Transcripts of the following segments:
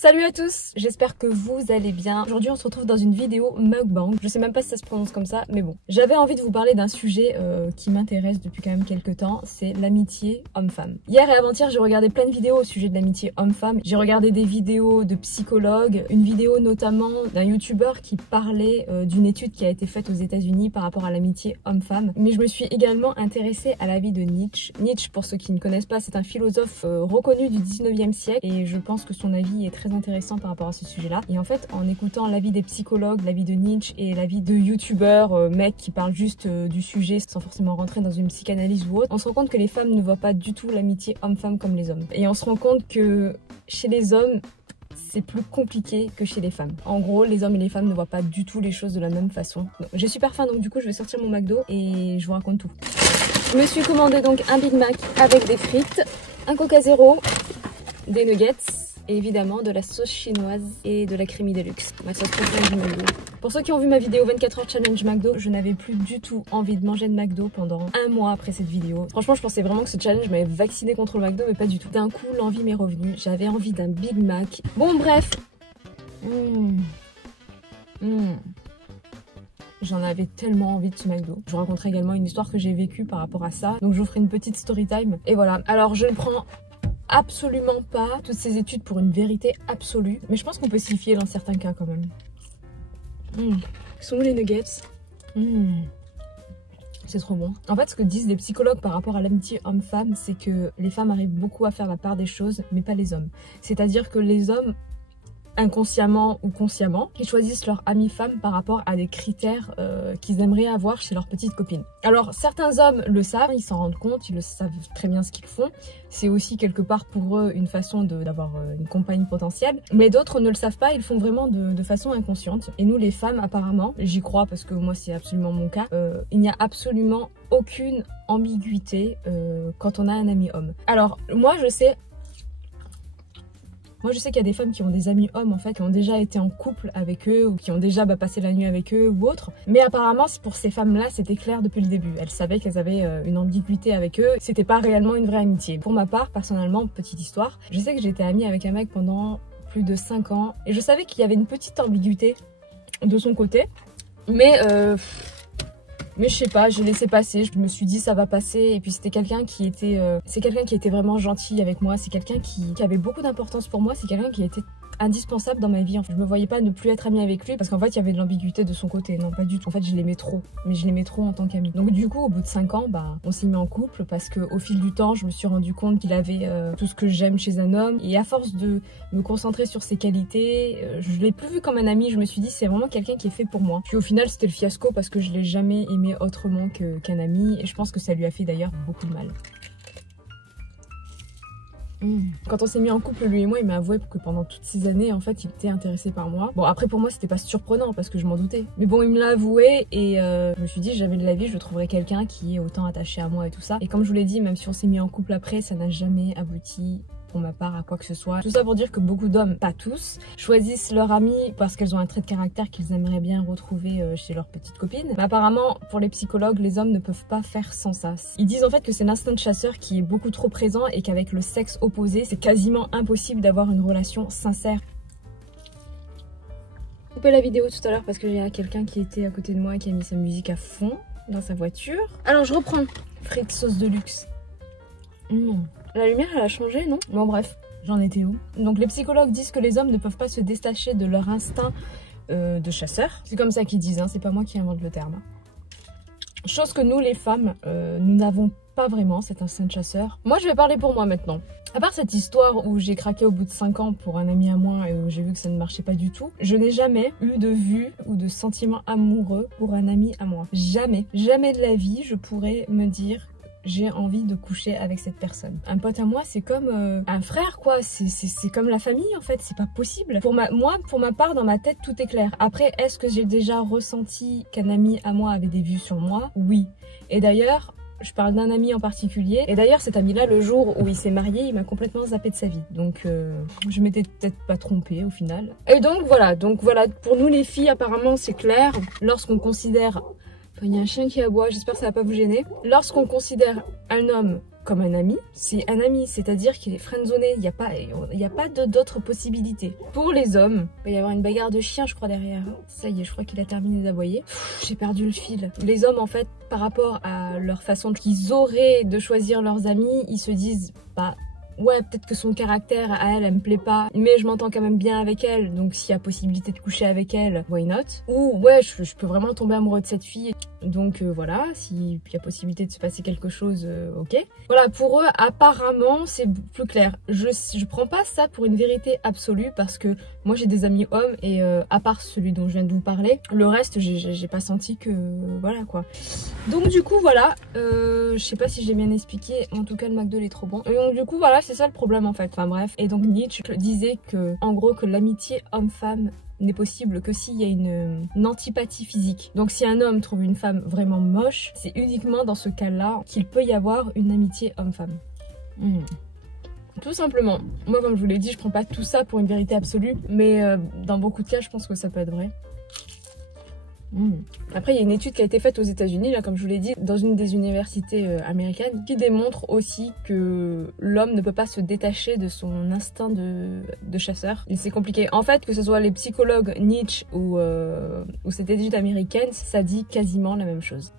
Salut à tous, j'espère que vous allez bien. Aujourd'hui on se retrouve dans une vidéo mukbang. Je sais même pas si ça se prononce comme ça, mais bon. J'avais envie de vous parler d'un sujet qui m'intéresse depuis quand même quelques temps, c'est l'amitié homme-femme. Hier et avant-hier j'ai regardé plein de vidéos au sujet de l'amitié homme-femme. J'ai regardé des vidéos de psychologues, une vidéo notamment d'un youtubeur qui parlait d'une étude qui a été faite aux États-Unis par rapport à l'amitié homme-femme. Mais je me suis également intéressée à la vie de Nietzsche. Nietzsche, pour ceux qui ne connaissent pas, c'est un philosophe reconnu du 19e siècle et je pense que son avis est très intéressant par rapport à ce sujet-là. Et en fait, en écoutant l'avis des psychologues, l'avis de Nietzsche et l'avis de youtubeurs, mecs qui parlent juste du sujet sans forcément rentrer dans une psychanalyse ou autre, on se rend compte que les femmes ne voient pas du tout l'amitié homme-femme comme les hommes. Et on se rend compte que chez les hommes, c'est plus compliqué que chez les femmes. En gros, les hommes et les femmes ne voient pas du tout les choses de la même façon. Donc, j'ai super faim, donc du coup, je vais sortir mon McDo et je vous raconte tout. Je me suis commandé donc un Big Mac avec des frites, un Coca Zéro, des nuggets, et évidemment de la sauce chinoise et de la crémie de luxe, ma sauce préférée du McDo. Pour ceux qui ont vu ma vidéo 24 heures challenge McDo, je n'avais plus du tout envie de manger de McDo pendant un mois après cette vidéo. Franchement, je pensais vraiment que ce challenge m'avait vacciné contre le McDo, mais pas du tout. D'un coup, l'envie m'est revenue. J'avais envie d'un Big Mac. Bon, bref. J'en avais tellement envie de ce McDo. Je vous raconterai également une histoire que j'ai vécue par rapport à ça. Donc je vous ferai une petite story time. Et voilà. Alors je ne prends absolument pas toutes ces études pour une vérité absolue. Mais je pense qu'on peut s'y fier dans certains cas quand même. Sont où les nuggets? C'est trop bon. En fait, ce que disent les psychologues par rapport à l'amitié homme-femme, c'est que les femmes arrivent beaucoup à faire la part des choses, mais pas les hommes. C'est-à-dire que les hommes, inconsciemment ou consciemment, ils choisissent leur amie femme par rapport à des critères qu'ils aimeraient avoir chez leur petite copine. Alors certains hommes le savent, ils s'en rendent compte, ils le savent très bien ce qu'ils font. C'est aussi quelque part pour eux une façon d'avoir une compagne potentielle. Mais d'autres ne le savent pas, ils le font vraiment de façon inconsciente. Et nous les femmes apparemment, j'y crois parce que moi c'est absolument mon cas, il n'y a absolument aucune ambiguïté quand on a un ami homme. Alors moi je sais qu'il y a des femmes qui ont des amis hommes en fait, qui ont déjà été en couple avec eux ou qui ont déjà passé la nuit avec eux ou autre. Mais apparemment pour ces femmes-là c'était clair depuis le début. Elles savaient qu'elles avaient une ambiguïté avec eux. C'était pas réellement une vraie amitié. Pour ma part, personnellement, petite histoire, je sais que j'étais amie avec un mec pendant plus de 5 ans. Et je savais qu'il y avait une petite ambiguïté de son côté. Mais je sais pas, je laissais passer, je me suis dit ça va passer et puis c'était quelqu'un qui était vraiment gentil avec moi, c'est quelqu'un qui avait beaucoup d'importance pour moi, c'est quelqu'un qui était indispensable dans ma vie. Je me voyais pas ne plus être amie avec lui parce qu'en fait il y avait de l'ambiguïté de son côté, non pas du tout. En fait je l'aimais trop, mais je l'aimais trop en tant qu'ami. Donc du coup au bout de 5 ans, on s'est mis en couple parce que au fil du temps je me suis rendu compte qu'il avait tout ce que j'aime chez un homme et à force de me concentrer sur ses qualités, je l'ai plus vu comme un ami, je me suis dit c'est vraiment quelqu'un qui est fait pour moi. Puis au final c'était le fiasco parce que je l'ai jamais aimé autrement qu'un ami et je pense que ça lui a fait d'ailleurs beaucoup de mal. Quand on s'est mis en couple, lui et moi, il m'a avoué que pendant toutes ces années, en fait, il était intéressé par moi. Bon, après, pour moi, c'était pas surprenant parce que je m'en doutais. Mais bon, il me l'a avoué et je me suis dit, jamais de la vie, je trouverais quelqu'un qui est autant attaché à moi et tout ça. Et comme je vous l'ai dit, même si on s'est mis en couple après, ça n'a jamais abouti pour ma part à quoi que ce soit. Tout ça pour dire que beaucoup d'hommes, pas tous, choisissent leur amie parce qu'elles ont un trait de caractère qu'ils aimeraient bien retrouver chez leur petite copine. Mais apparemment, pour les psychologues, les hommes ne peuvent pas faire sans ça. Ils disent en fait que c'est l'instinct de chasseur qui est beaucoup trop présent et qu'avec le sexe opposé, c'est quasiment impossible d'avoir une relation sincère. J'ai coupé la vidéo tout à l'heure parce que j'ai quelqu'un qui était à côté de moi et qui a mis sa musique à fond dans sa voiture. Alors je reprends. Frites sauce de luxe. La lumière elle a changé, non? Bon bref, j'en étais où? Donc les psychologues disent que les hommes ne peuvent pas se détacher de leur instinct de chasseur. C'est comme ça qu'ils disent, hein, c'est pas moi qui invente le terme. Chose que nous les femmes, nous n'avons pas vraiment cet instinct de chasseur. Moi je vais parler pour moi maintenant. À part cette histoire où j'ai craqué au bout de 5 ans pour un ami à moi et où j'ai vu que ça ne marchait pas du tout, je n'ai jamais eu de vue ou de sentiment amoureux pour un ami à moi. Jamais. Jamais de la vie je pourrais me dire j'ai envie de coucher avec cette personne. Un pote à moi, c'est comme un frère, quoi. C'est comme la famille, en fait. C'est pas possible. Pour ma part, dans ma tête, tout est clair. Après, est-ce que j'ai déjà ressenti qu'un ami à moi avait des vues sur moi? Oui. Et d'ailleurs, je parle d'un ami en particulier. Et d'ailleurs, cet ami-là, le jour où il s'est marié, il m'a complètement zappé de sa vie. Donc, je m'étais peut-être pas trompée au final. Et donc, voilà. Pour nous, les filles, apparemment, c'est clair. Lorsqu'on considère... Il y a un chien qui aboie, j'espère que ça va pas vous gêner. Lorsqu'on considère un homme comme un ami, c'est un ami, c'est-à-dire qu'il est friendzoné, il n'y a pas d'autres possibilités. Pour les hommes, il va y avoir une bagarre de chien, je crois, derrière. Ça y est, je crois qu'il a terminé d'aboyer. J'ai perdu le fil. Les hommes, en fait, par rapport à leur façon qu'ils auraient de choisir leurs amis, ils se disent, bah, ouais, peut-être que son caractère à elle, elle me plaît pas, mais je m'entends quand même bien avec elle, donc s'il y a possibilité de coucher avec elle, why not? Ou ouais, je peux vraiment tomber amoureux de cette fille, donc voilà, s'il y a possibilité de se passer quelque chose, ok. Voilà, pour eux, apparemment, c'est plus clair. Je prends pas ça pour une vérité absolue, parce que moi j'ai des amis hommes, et à part celui dont je viens de vous parler, le reste, j'ai pas senti que... voilà quoi. Donc du coup, voilà, je sais pas si j'ai bien expliqué, en tout cas le McDo est trop bon. Et donc du coup, voilà, c'est ça le problème en fait. Enfin bref. Et donc Nietzsche disait que, en gros, que l'amitié homme-femme n'est possible que s'il y a une antipathie physique. Donc si un homme trouve une femme vraiment moche, c'est uniquement dans ce cas-là qu'il peut y avoir une amitié homme-femme. Tout simplement. Moi, comme je vous l'ai dit, je prends pas tout ça pour une vérité absolue, mais dans beaucoup de cas, je pense que ça peut être vrai. Après, il y a une étude qui a été faite aux États-Unis, là, comme je vous l'ai dit, dans une des universités américaines, qui démontre aussi que l'homme ne peut pas se détacher de son instinct de chasseur. Et c'est compliqué. En fait, que ce soit les psychologues Nietzsche ou cette étude américaine, ça dit quasiment la même chose.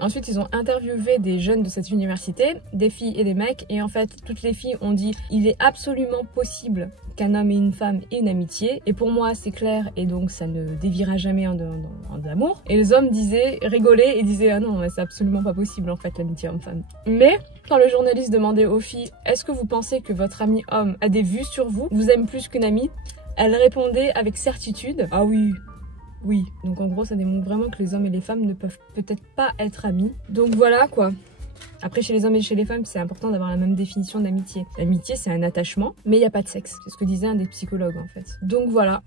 Ensuite, ils ont interviewé des jeunes de cette université, des filles et des mecs, et en fait, toutes les filles ont dit « Il est absolument possible qu'un homme et une femme aient une amitié, et pour moi, c'est clair, et donc ça ne déviera jamais en de l'amour. » Et les hommes rigolaient et disaient « Ah non, c'est absolument pas possible, en fait, l'amitié homme-femme. » Mais, quand le journaliste demandait aux filles « Est-ce que vous pensez que votre ami homme a des vues sur vous, vous aime plus qu'une amie ?» Elles répondaient avec certitude « Ah oui. » Oui, donc en gros ça démontre vraiment que les hommes et les femmes ne peuvent peut-être pas être amis. Donc voilà quoi. Après chez les hommes et chez les femmes c'est important d'avoir la même définition d'amitié. L'amitié c'est un attachement, mais il n'y a pas de sexe. C'est ce que disait un des psychologues en fait. Donc voilà.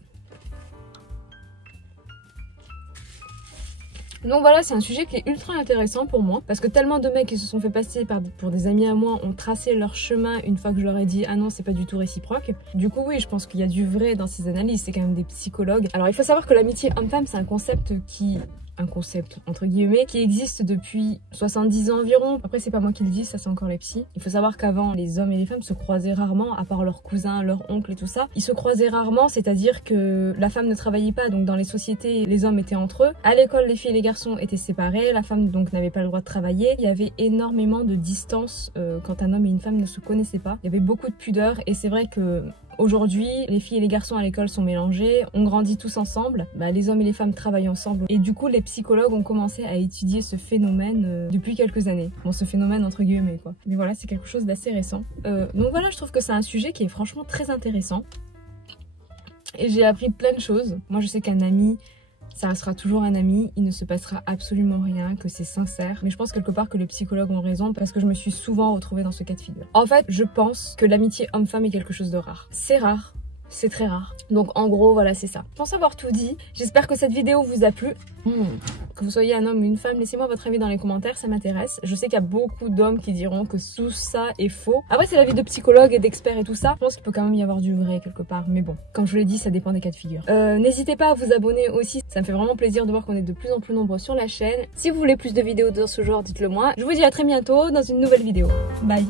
Donc voilà, c'est un sujet qui est ultra intéressant pour moi, parce que tellement de mecs qui se sont fait passer pour des amis à moi ont tracé leur chemin une fois que je leur ai dit « Ah non, c'est pas du tout réciproque ». Du coup, oui, je pense qu'il y a du vrai dans ces analyses, c'est quand même des psychologues. Alors il faut savoir que l'amitié homme-femme, c'est un concept entre guillemets, qui existe depuis 70 ans environ. Après, c'est pas moi qui le dis, ça c'est encore les psys. Il faut savoir qu'avant, les hommes et les femmes se croisaient rarement, à part leurs cousins, leurs oncles et tout ça. Ils se croisaient rarement, c'est-à-dire que la femme ne travaillait pas, donc dans les sociétés, les hommes étaient entre eux. À l'école, les filles et les garçons étaient séparés, la femme donc n'avait pas le droit de travailler. Il y avait énormément de distance quand un homme et une femme ne se connaissaient pas. Il y avait beaucoup de pudeur, et c'est vrai que aujourd'hui, les filles et les garçons à l'école sont mélangés, on grandit tous ensemble, les hommes et les femmes travaillent ensemble. Et du coup, les psychologues ont commencé à étudier ce phénomène depuis quelques années. Bon, ce phénomène entre guillemets quoi. Mais voilà, c'est quelque chose d'assez récent. Donc voilà, je trouve que c'est un sujet qui est franchement très intéressant. Et j'ai appris plein de choses. Moi, je sais qu'un ami, ça restera toujours un ami, il ne se passera absolument rien, que c'est sincère. Mais je pense quelque part que les psychologues ont raison, parce que je me suis souvent retrouvée dans ce cas de figure. En fait, je pense que l'amitié homme-femme est quelque chose de rare. C'est rare. C'est très rare. Donc en gros, voilà, c'est ça. Je pense avoir tout dit. J'espère que cette vidéo vous a plu. Que vous soyez un homme ou une femme, laissez-moi votre avis dans les commentaires, ça m'intéresse. Je sais qu'il y a beaucoup d'hommes qui diront que tout ça est faux. Après, c'est l'avis de psychologues et d'experts et tout ça. Je pense qu'il peut quand même y avoir du vrai quelque part. Mais bon, comme je vous l'ai dit, ça dépend des cas de figure. N'hésitez pas à vous abonner aussi. Ça me fait vraiment plaisir de voir qu'on est de plus en plus nombreux sur la chaîne. Si vous voulez plus de vidéos de ce genre, dites-le moi. Je vous dis à très bientôt dans une nouvelle vidéo. Bye!